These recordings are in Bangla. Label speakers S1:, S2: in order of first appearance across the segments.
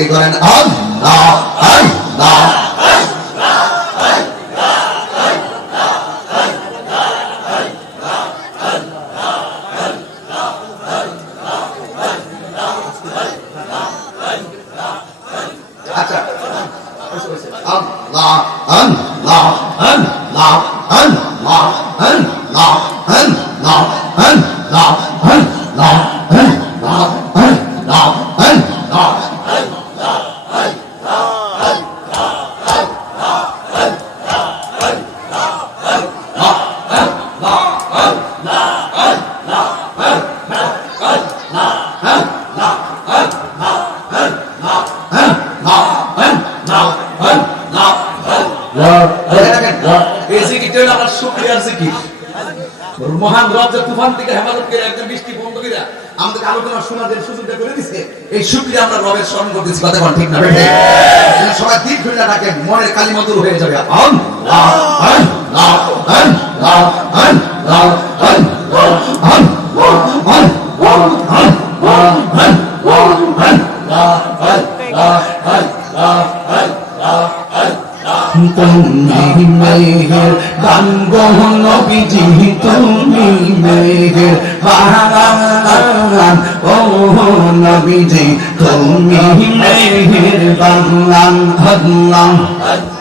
S1: জিকির করেন আল্লাহ আল্লাহ
S2: Allah, Allah, Allah, Allah, Allah, Allah. মহান রব তুফান থেকে হেফাজত এই শুকরিয়া আমরা রবের স্মরণ করতেছি কথা ঠিক না সবাই খুলে ডাকে মনের কালী মধুর হয়ে যাবে আল্লাহ আল্লাহ আল্লাহ
S3: তুমি মেঘের গান গহন বিজি তুমি মেঘের বাহান ও নবীজি তুমি মেঘের বাংলাম হদলাম হদলাম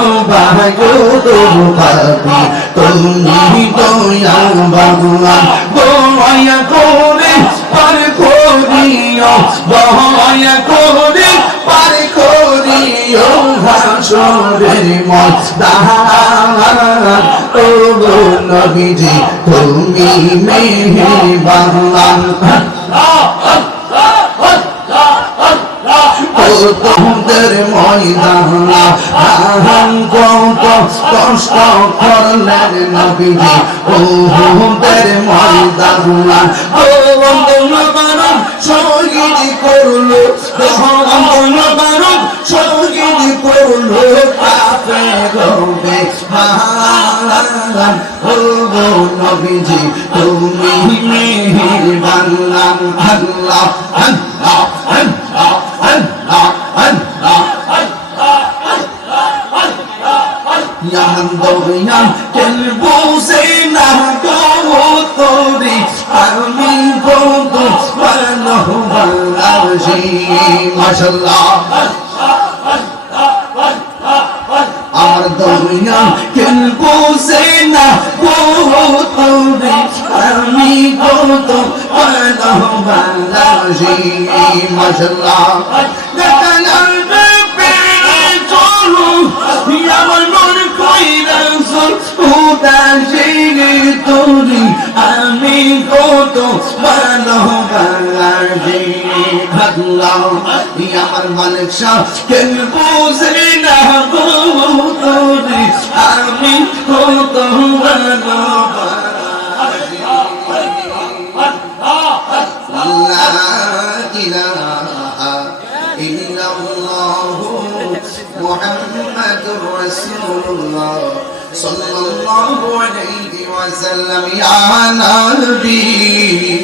S3: অদম পাপি তুমি দয়া বাংলা। দয়া করে পার করিও দয়া করে পার করিও বাংলান তোদের ময়দানা আহান কত কষ্ট করলেন নবীজি? ও তোদের ময়দানা ও বন্ধন শহীদ করল বন্ধন বারণ শহীদ করল কাপে রবে ও নবীজি, তুমি মেহের আল্লাহ আল্লাহ আল্লাহ আল্লাহ। yandoyan kelbu zeyna doğuturi armin kondu varnahu vallahi maşallah আমার দরিয়া কেলবো সেনা বহুতরে আমি বহুত আল্লাহ বাংলাদেশি মাশাআল্লাহ দেখান আমার মালিক শাহ কেন বুঝে না গো তোরি আমি কত ভালোবাসি لا إله إلا الله محمد رسول الله صلى الله عليه وسلم يا نبي.